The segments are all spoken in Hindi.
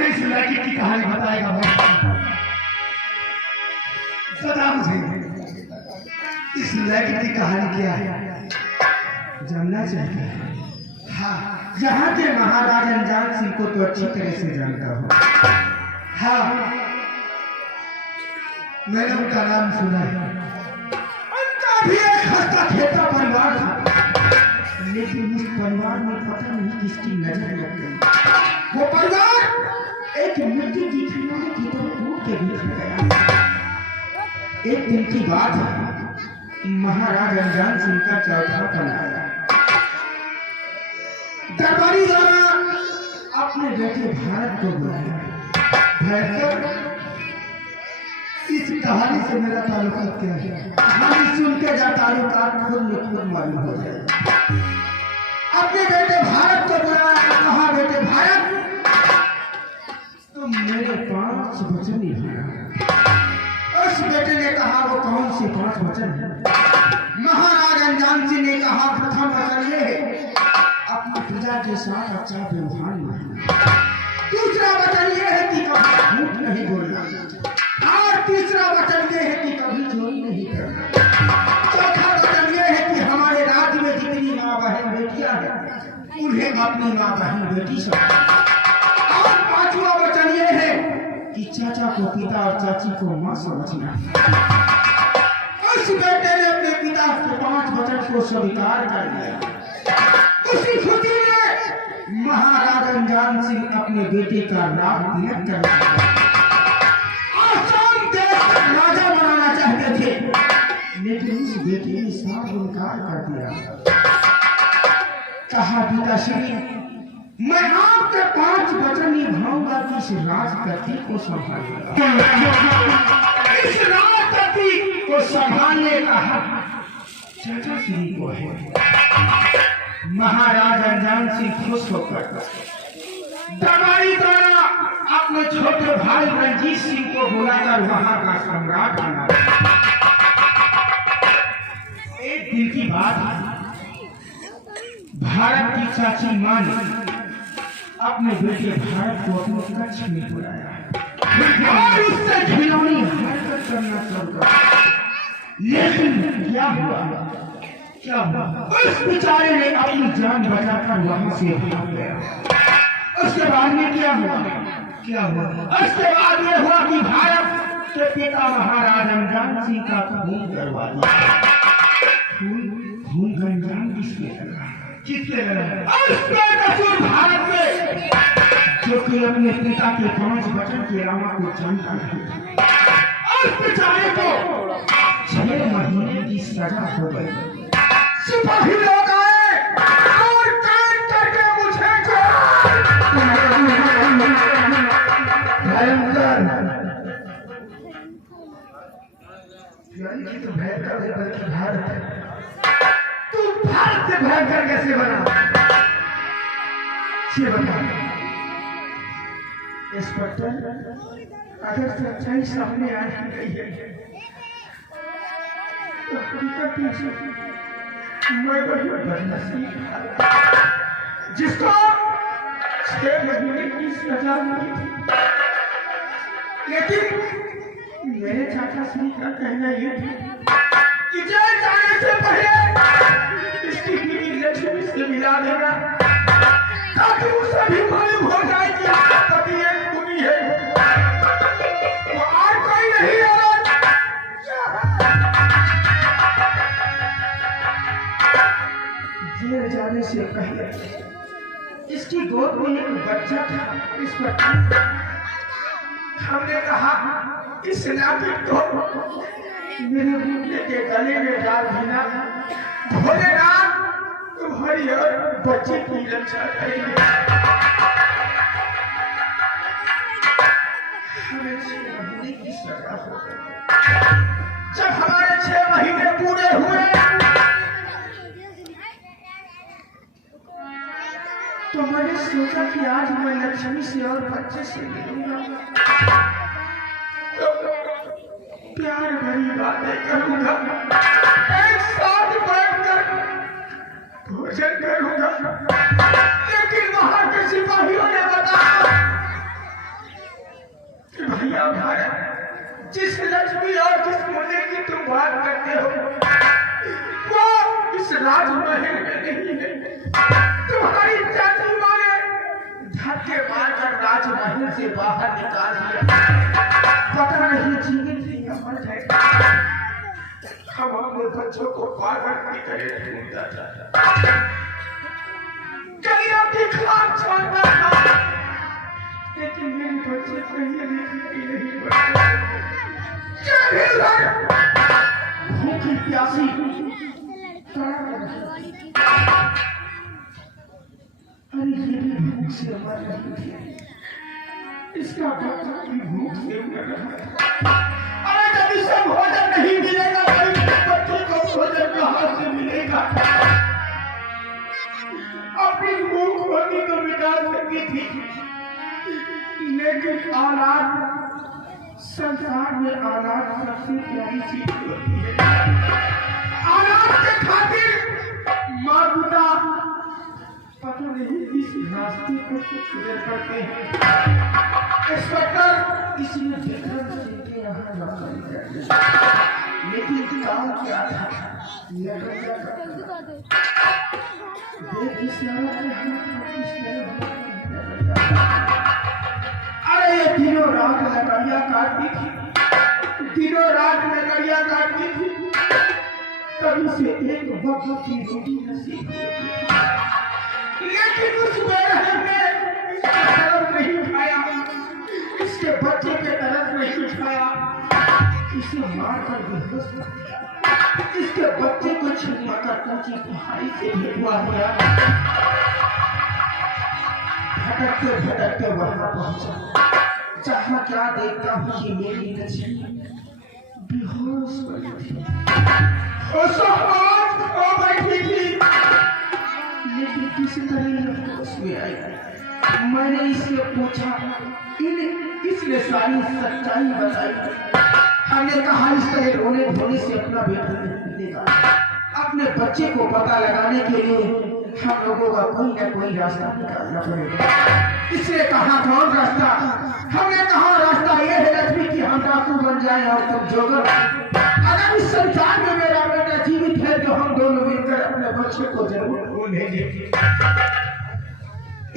मुझे इस लड़की की कहानी बताएगा भाई? बता मुझे इस लड़की की कहानी क्या है, जानना चाहिए। हाँ, यहाँ के महाराज अनजान सिंह को तो अच्छी तरह से जानता हूँ। हाँ, मैंने उनका नाम सुना है। उनका भी एक हंसता खेलता परिवार था, लेकिन उस परिवार में पता नहीं किसकी नजर लग गई। वो परिवार एक मिट्टी की खिलौने की तरह टूट के बिखर गया। एक दिन की बात है, महाराज अनजान सिंह का चौथा पन आया। दरबारी द्वारा अपने बेटे भारत को बुलाया। इस कहानी से मेरा ताल्लुकात क्या है, कहानी सुन के जा ताल्लुकात खुद में खुद मालूम हो जाएगा। अपने बेटे भारत को बुलाया, कहा बेटे भारत तुम मेरे 5 वचन निभाना। उस बेटे ने कहा वो कौन से 5 वचन है? महाराज अनजान सिंह ने कहा प्रथम वचन ये है अपनी प्रजा के साथ अच्छा व्यवहार करना। दूसरा वचन ये है कि कभी झूठ नहीं बोलना, और तीसरा वचन ये है कि कभी चोरी नहीं करना। चौथा वचन ये है कि हमारे राज्य में जितनी माँ बहन बेटियां हैं उन्हें अपनी माँ बहन बेटी समझना। और पांचवा वचन ये है कि चाचा को पिता और चाची को माँ समझना। उस बेटे ने अपने पिता के 5 वचन को स्वीकार कर लिया। उसी खुशी में महाराज अनजान सिंह अपने बेटे का राज तिलक कर लिया। आसाम देश राजा बनाना चाहते थे, लेकिन उस बेटे ने साफ इनकार कर दिया। कहा पिताश्री मैं आपके 5 वचन निभाऊंगा कि इस राजगद्दी को संभालूंगा। इस राजगद्दी को संभालने का हक चाचा श्री को है। महाराज अनजान सिंह खुश होकर दरबारी द्वारा अपने छोटे भाई रंजीत सिंह को बुलाकर वहां का सम्राट बना। एक दिन की बात है, भारत की चाची मां ने अपने बेटे भारत को अपने कक्ष में बुलाया और उससे खिलौनी हरकत करना शुरू कर। लेकिन क्या हुआ? उस बेचारे ने अपनी जान बचाकर वहां से भाग गया। उसके बाद में क्या हुआ? उसके बाद में हुआ कि भारत के पिता महाराज अनजान सिंह का खून करवा दिया। खून का अंजाम किसने लगा? भारत में जो कि अपने पिता के 5 वचन के अलावा को जानता नहीं। उस बेचारे को 6 महीने की सजा हो गई। सिपाही लोग आए और काट करके मुझे भयंकर तो भयंकर है, बल्कि भारत है। तू भारत से भयंकर कैसे बना? ये बता इंस्पेक्टर, अगर सच्चाई सामने आ गई है तो हकीकत मैं वही बदनसीब जिसको 6 महीने की सजा मिली थी। लेकिन मेरे चाचा श्री का कहना ये था कि जेल जाने से पहले इसकी बीवी लक्ष्मी से मिला देना, ताकि उसे भी मालूम हो जाए कि आपका पति एक खूनी है, वो और कोई नहीं है। जेल जाने से पहले इसकी गोद में एक बच्चा था। इस बच्चे हमने कहा इस नाटक को मेरे बेटे के गले में डाल देना, भोलेनाथ तुम्हारी और बच्चे की रक्षा करेंगे। जब हमारे 6 महीने पूरे हुए तो मैंने सोचा कि आज मैं लक्ष्मी से और बच्चे से मिलूंगा, प्यार भरी बातें करूंगा, एक साथ बैठकर भोजन करूंगा। लेकिन वहां के सिपाहियों ने बताया राजमहल में नहीं है। तुम्हारी चाची माँ ने धक्के मारकर राजमहल से बाहर निकाल दिया। पता नहीं जीवित थी या मर जाएगा। हम अपने बच्चों को बाहर निकले ढूंढता था। गलियों की खाक छोड़ता था, लेकिन मेरे बच्चे कहीं नहीं बढ़ते। भूखी प्यासी अरे ये भी भूख से मर रही थी। इसका बच्चा भी भूख से मर रहा है। अरे जब इसे भोजन नहीं मिलेगा तो इस बच्चे को भोजन कहाँ से मिलेगा? अपनी भूख होती तो मिटा सकती थी, लेकिन औलाद संसार में औलाद सबसे प्यारी चीज होती है। औलाद के खातिर माँ पिता पता नहीं इस रास्ते को गुजर करते हैं। इंस्पेक्टर इसने विक्रम सिंह के यहाँ नौकरी कर ली, लेकिन काम क्या था? अरे ये दिनों रात लकड़ियाँ काटती थी, दिनों रात लकड़ियाँ काटती थी, तभी से एक वक्त की रोटी नसीब होती थी। लेकिन उस बेरहम ने इसके तरफ नहीं खाया, इसके बच्चे के तरफ नहीं खाया, इसे मारकर बेहोश कर दिया, इसके बच्चे को छिपवाकर ऊंची पहाड़ी से भिजवा दिया। भटकते भटकते वहां पहुंचा, जहां क्या देखता हूँ कि मेरी लक्ष्मी बेहोश पड़ी थी, हो बैठी थी, लेकिन किसी तरह होश में आई। मैंने इससे पूछा, इसने सारी सच्चाई बताई। हमने कहा इस तरह रोने धोने से अपना बेटा नहीं मिलेगा। अपने बच्चे को पता लगाने के लिए हम लोगों का कोई न कोई रास्ता निकालना पड़ेगा। इसने कहा कौन रास्ता? हमने कहा रास्ता ये है लक्ष्मी कि हम डाकू बन जाए और तुम जोगर। अगर इस संसार में मेरा बेटा जीवित है तो हम दोनों मिलकर अपने बच्चे को जरूर ढूंढेंगे।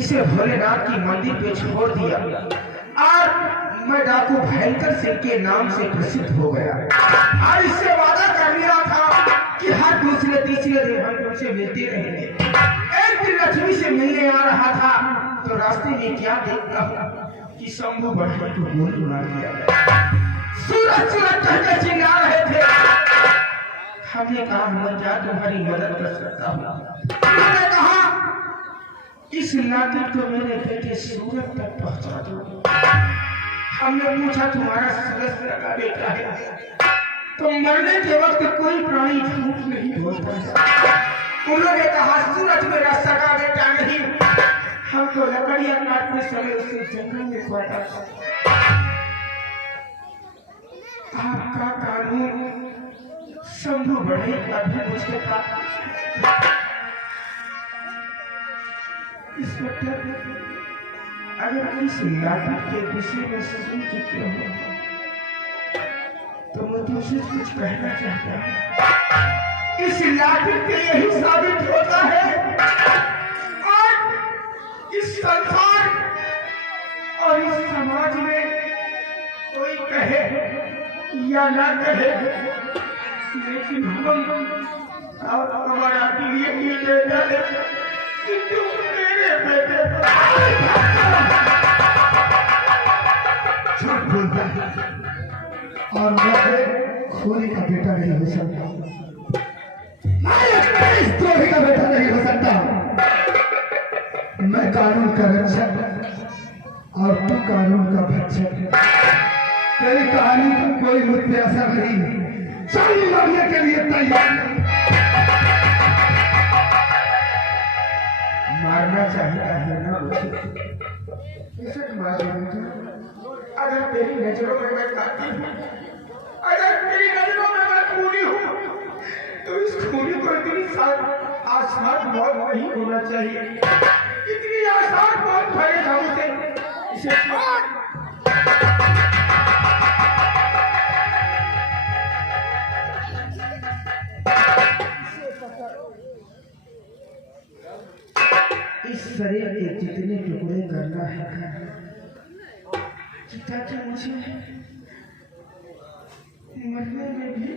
इसे भोलेनाथ की मंदिर पे छोड़ दिया और मैं डाकू भयंकर सिंह के नाम से प्रसिद्ध हो गया और इससे वादा कर लिया था कि हर दूसरे तीसरे दिन हम तुमसे मिलते रहेंगे। एक दिन लक्ष्मी से मिलने आ रहा था तो रास्ते में क्या देखता कि शंभू बढ़िया को गोली मार दिया गया। सूरज सूरज कहकर चिल्ला रहे थे। हमने कहा मैं क्या तुम्हारी मदद कर सकता हूँ? मैंने कहा इस लाठी को मेरे बेटे सूरज तक पहुंचा दो। हमने पूछा तुम्हारा सूरज लगा बेटा है तो मरने के वक्त कोई प्राणी झूठ नहीं बोलता। उन्होंने कहा सूरज मेरा सगा बेटा नहीं, हमको लकड़ियां काटने समय उसे जंगल में खोया। आपका कानून शंभू बढ़े अभी मुझे अगर इस लाठी के विषय में सुन चुके हो तो मैं तुमसे कुछ कहना चाहता हूँ। इस लाठी से यही साबित होता है और इस संसार और इस समाज में कोई कहे या ना कहे, लेकिन हम और हमारा ये कि तुम मेरे बेटे झूठ बोलता है और मैं खूनी का बेटा नहीं हो सकता, मैं इस द्रोही का बेटा नहीं हो सकता। मैं कानून का रक्षक और तू कानून का भक्षक। तेरी कहानी का कोई मुझ पे असर नहीं। चल लड़ने के लिए तैयार। मारना चाहता है ना अगर तेरी नजरों में मैं काती हूँ, अगर तेरी नजरों में मैं खूनी हूँ तो इस खूनी को इतनी आसान मौत नहीं होना चाहिए। इतनी आसान मौत भरे घाव से इसे इस शरीर के जितने टुकड़े करना है ताकि मुझे मरने में भी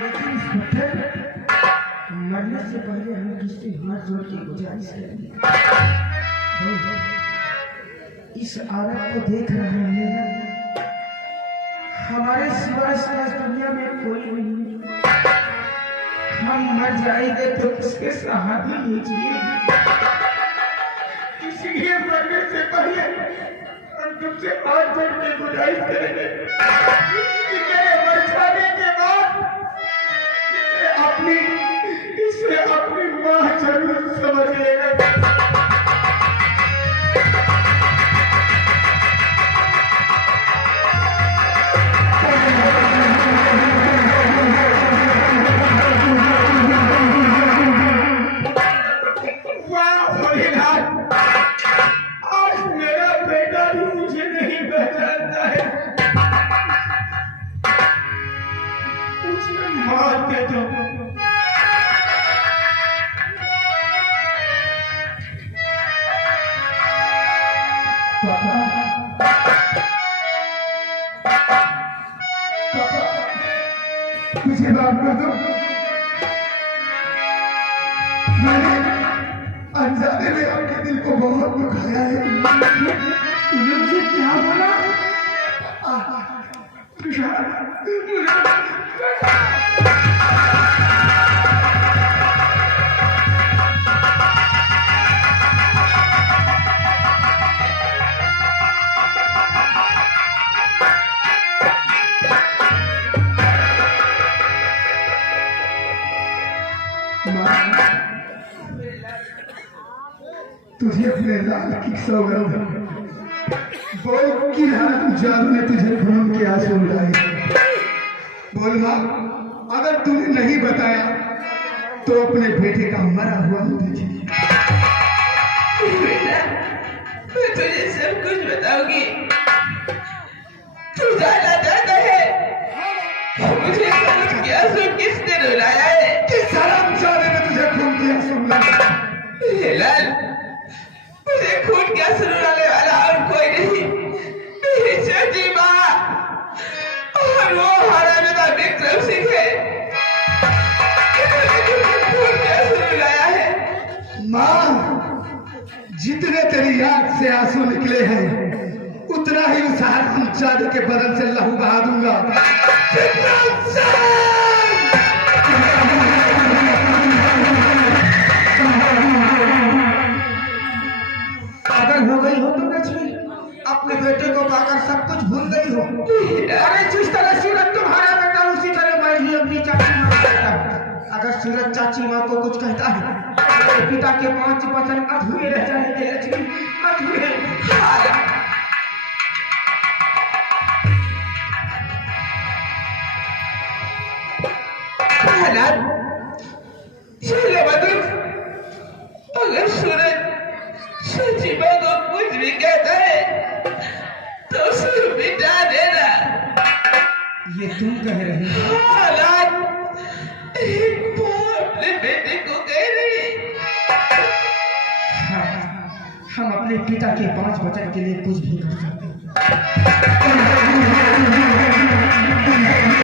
लेकिन मरने से पहले हम किससे हाथ जोड़ के गुजारिश करेंगे। इस औरत को देख रहे हैं, हमारे सिवा इस दुनिया में कोई नहीं। हम मर जाएंगे तो उसके सहारा लीजिए। इसलिए मरने से पहले हम तुमसे हाथ जोड़ के गुजारिश करेंगे कि मेरे मर जाने के बाद इसे अपनी माँ जरूर समझ लेगा। मुझे माफ कर दो, मैंने अनजाने में आपके दिल को बहुत दुखाया है। तूने मुझे क्या बोला? तुझे अपने लाल की सौगंध बोल की जान ने तुझे भूल के आंसू लाए। बोल माँ, अगर तूने नहीं बताया तो अपने बेटे का मरा हुआ तुझे बेटा, मैं तुझे सब कुछ बताऊंगी। तू जानना चाहता है मुझे खून के आंसू किसने रुलाया है? किस हरामजादे ने तुझे खून के आंसू रुलाया? लाल, मुझे खून के आंसू रुलाने वाला और कोई नहीं, मेरी छोटी माँ और वो हरामजादा विक्रम सिंह है। खून के आंसू रुलाया है। माँ, जितने तेरी आंख से आंसू निकले हैं उतना ही उस हरामजादे के बदन से लहू बहा दूंगा। पागल हो गई हो तुम लक्ष्मी, अपने बेटे को पाकर सब कुछ भूल गई हो। अरे जिस तरह सूरज तुम्हारा बेटा उसी तरह मैं ही अपनी चाची माँ का बेटा। अगर सूरज चाची माँ को कुछ कहता है तो पिता के 5 वचन अधूरे रह जाएंगे लक्ष्मी, अधूरे। अगर सूरज चाची माँ को कुछ भी कहता है तो उसे मिटा देना। ये तुम कह रही हो? हालात एक माँ अपने बेटे को कह रही। हम अपने पिता के 5 वचन के लिए कुछ भी कर सकते हैं।